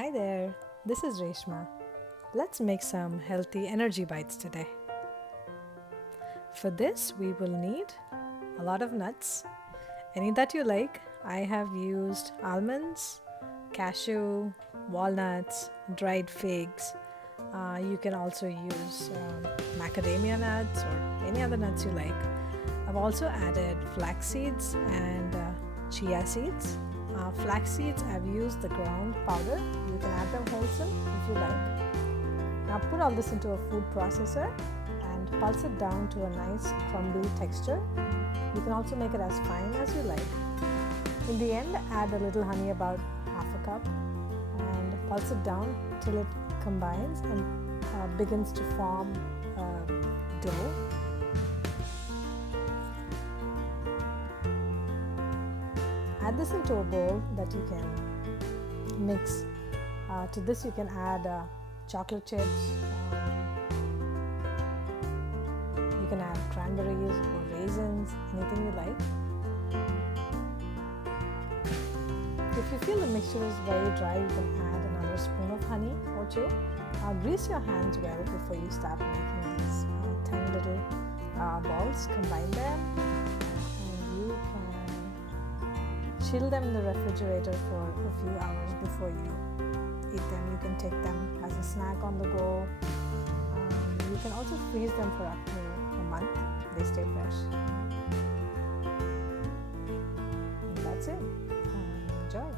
Hi there, this is Reshma. Let's make some healthy energy bites today. For this, we will need a lot of nuts, any that you like. I have used almonds, cashew, walnuts, dried figs. You can also use macadamia nuts or any other nuts you like. I've also added flax seeds and chia seeds. Flax seeds, I've used the ground powder. You can add them wholesome if you like. Now put all this into a food processor and pulse it down to a nice crumbly texture. You can also make it as fine as you like. In the end, add a little honey, about half a cup, and pulse it down till it combines and begins to form dough. Add this into a bowl that you can mix. To this you can add chocolate chips. You can add cranberries or raisins, anything you like. If you feel the mixture is very dry, you can add another spoon of honey or two. Grease your hands well before you start making these 10 little balls. Combine them and you can chill them in the refrigerator for a few hours before you eat them. You can take them as a snack on the go. You can also freeze them for up to a month. They stay fresh. And that's it. Enjoy.